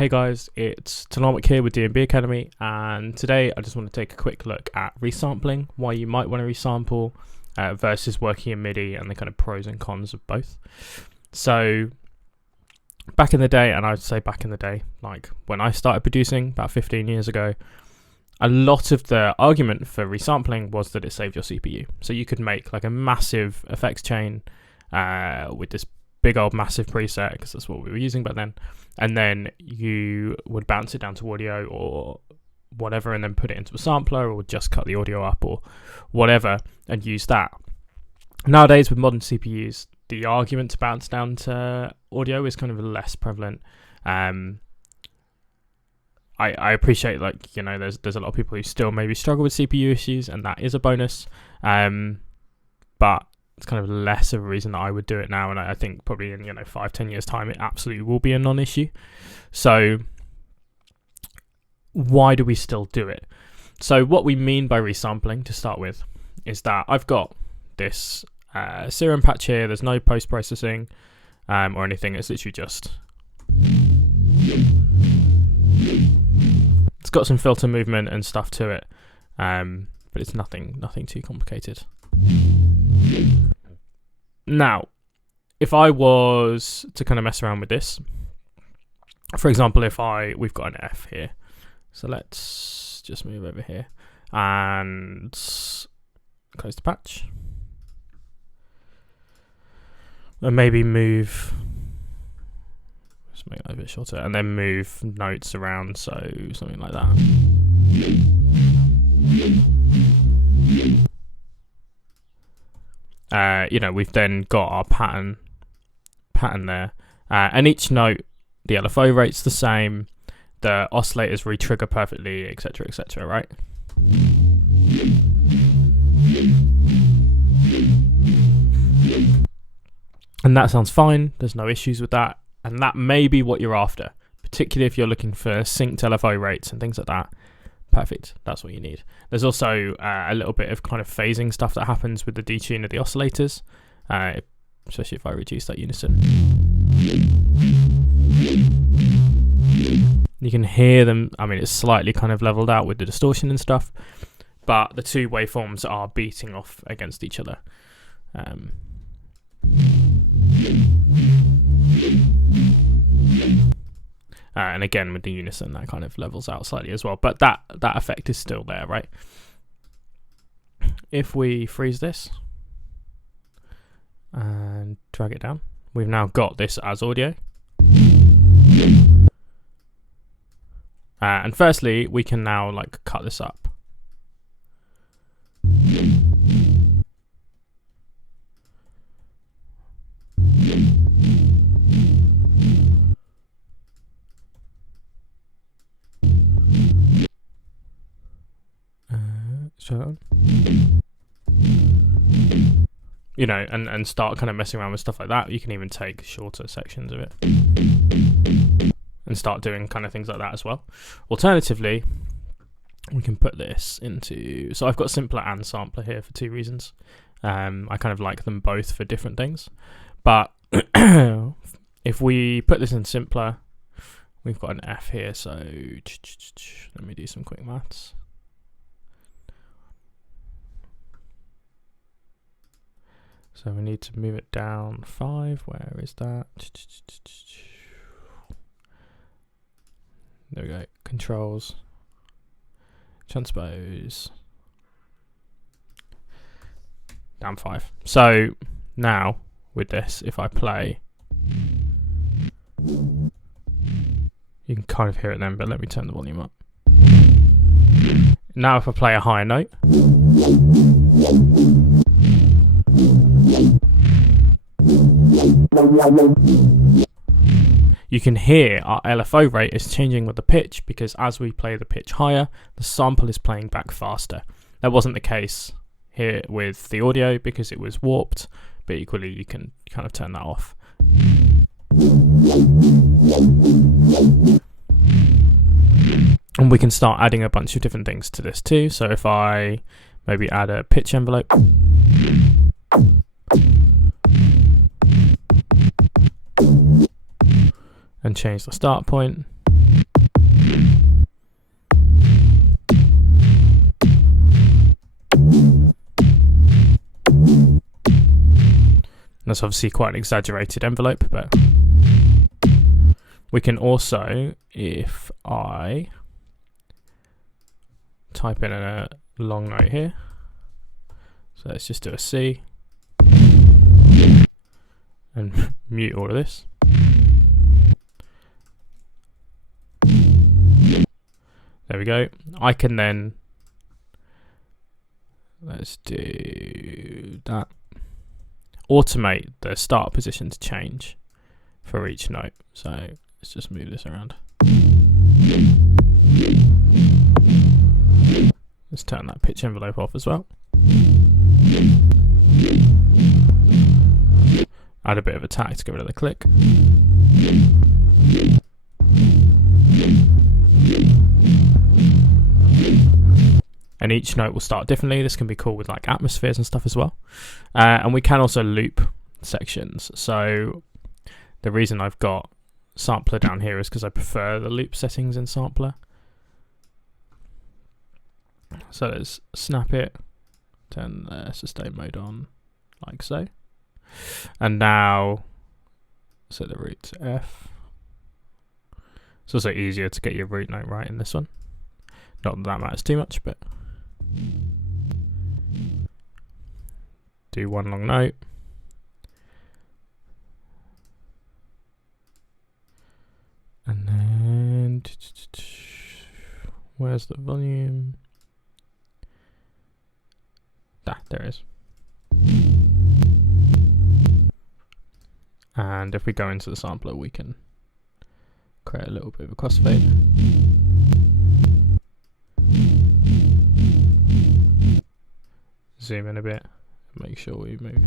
Hey guys, it's Tanomic here with DNB Academy, and today I just want to take a quick look at resampling, why you might want to resample versus working in MIDI, and the kind of pros and cons of both. So back in the day, and I'd say back in the day, like when I started producing about 15 years ago, a lot of the argument for resampling was that it saved your CPU. So you could make like a massive effects chain with this big old massive preset, because that's what we were using back then, and then you would bounce it down to audio or whatever and then put it into a sampler, or just cut the audio up or whatever and use that. Nowadays with modern CPUs, the argument to bounce down to audio is kind of less prevalent. I appreciate, like, you know, there's a lot of people who still maybe struggle with CPU issues, and that is a bonus, but it's kind of less of a reason that I would do it now, and I think probably in 5-10 years time it absolutely will be a non-issue. So why do we still do it? So what we mean by resampling, to start with, is that I've got this serum patch here. There's no post-processing or anything. It's literally just, it's got some filter movement and stuff to it, but it's nothing too complicated. Now, if I was to kind of mess around with this, for example, we've got an F here, so let's just move over here and close the patch, and maybe move, just make that a bit shorter, and then move notes around, so something like that. We've then got our pattern there, and each note, the LFO rate's the same, the oscillators re-trigger perfectly, etc, right? And that sounds fine, there's no issues with that, and that may be what you're after, particularly if you're looking for synced LFO rates and things like that. Perfect, that's what you need. There's also a little bit of kind of phasing stuff that happens with the detune of the oscillators, especially if I reduce that unison. You can hear them, I mean, it's slightly kind of leveled out with the distortion and stuff, but the two waveforms are beating off against each other. And again, with the unison, that kind of levels out slightly as well, but that effect is still there, right? If we freeze this and drag it down, we've now got this as audio. And firstly, we can now like cut this up. And start kind of messing around with stuff like that. You can even take shorter sections of it and start doing kind of things like that as well. Alternatively, we can put this into, so I've got simpler and sampler here for two reasons. I kind of like them both for different things, but if we put this in simpler, we've got an F here, so let me do some quick maths. So we need to move it down 5. Where is that? There we go. Controls. Transpose. Down 5. So now with this, if I play, you can kind of hear it then, but let me turn the volume up. Now if I play a higher note, you can hear our LFO rate is changing with the pitch, because as we play the pitch higher, the sample is playing back faster. That wasn't the case here with the audio because it was warped, but equally you can kind of turn that off. And we can start adding a bunch of different things to this too. So if I maybe add a pitch envelope, and change the start point, That's obviously quite an exaggerated envelope, but we can also, if I type in a long note here, so let's just do a C and mute all of this. There we go. I can then, let's do that, automate the start position to change for each note. So let's just move this around. Let's turn that pitch envelope off as well. Add a bit of a tag to get rid of the click. And each note will start differently. This can be cool with like atmospheres and stuff as well. And we can also loop sections. So the reason I've got sampler down here is because I prefer the loop settings in sampler. So let's snap it, turn the sustain mode on like so. And now set the root to F. It's also easier to get your root note right in this one. Not that that matters too much, but do one long note. And then where's the volume? There it is. And if we go into the sampler, we can create a little bit of a crossfade. Zoom in a bit, make sure we move.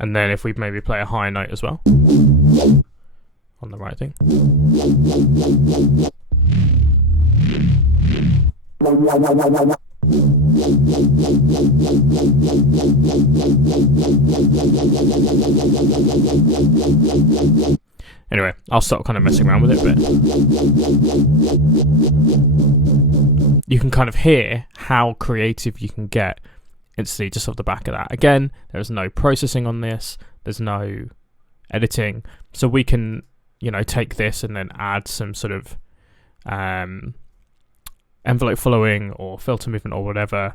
And then if we maybe play a high note as well on the right thing. Anyway, I'll stop kind of messing around with it, but you can kind of hear how creative you can get instantly just off the back of that. Again, there's no processing on this, there's no editing, so we can, you know, take this and then add some sort of envelope following or filter movement or whatever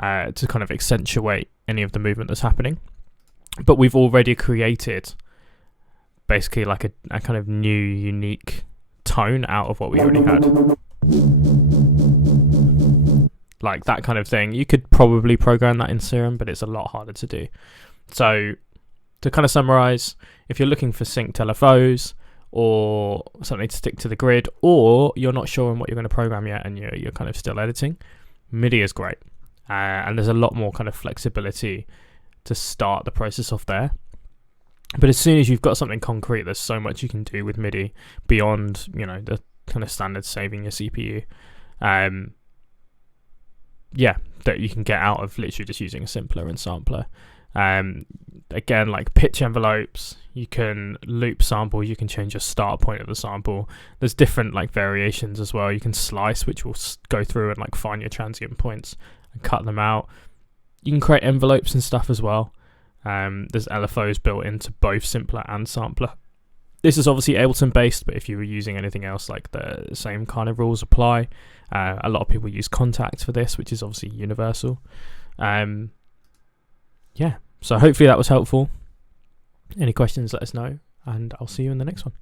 to kind of accentuate any of the movement that's happening. But we've already created basically like a kind of new unique tone out of what we already had. Like that kind of thing. You could probably program that in Serum, but it's a lot harder to do. So to kind of summarize, if you're looking for synced LFOs or something to stick to the grid, or you're not sure on what you're going to program yet and you're kind of still editing, MIDI is great. And there's a lot more kind of flexibility to start the process off there. But as soon as you've got something concrete, there's so much you can do with MIDI beyond, you know, the kind of standard saving your CPU. Yeah, that you can get out of literally just using a simpler and sampler. Again, like pitch envelopes, you can loop samples, you can change your start point of the sample. There's different like variations as well. You can slice, which will go through and like find your transient points and cut them out. You can create envelopes and stuff as well. There's LFOs built into both simpler and sampler. This is obviously Ableton based, but if you were using anything else, like the same kind of rules apply. A lot of people use Contact for this, which is obviously universal. Yeah, so hopefully that was helpful. Any questions, let us know, and I'll see you in the next one.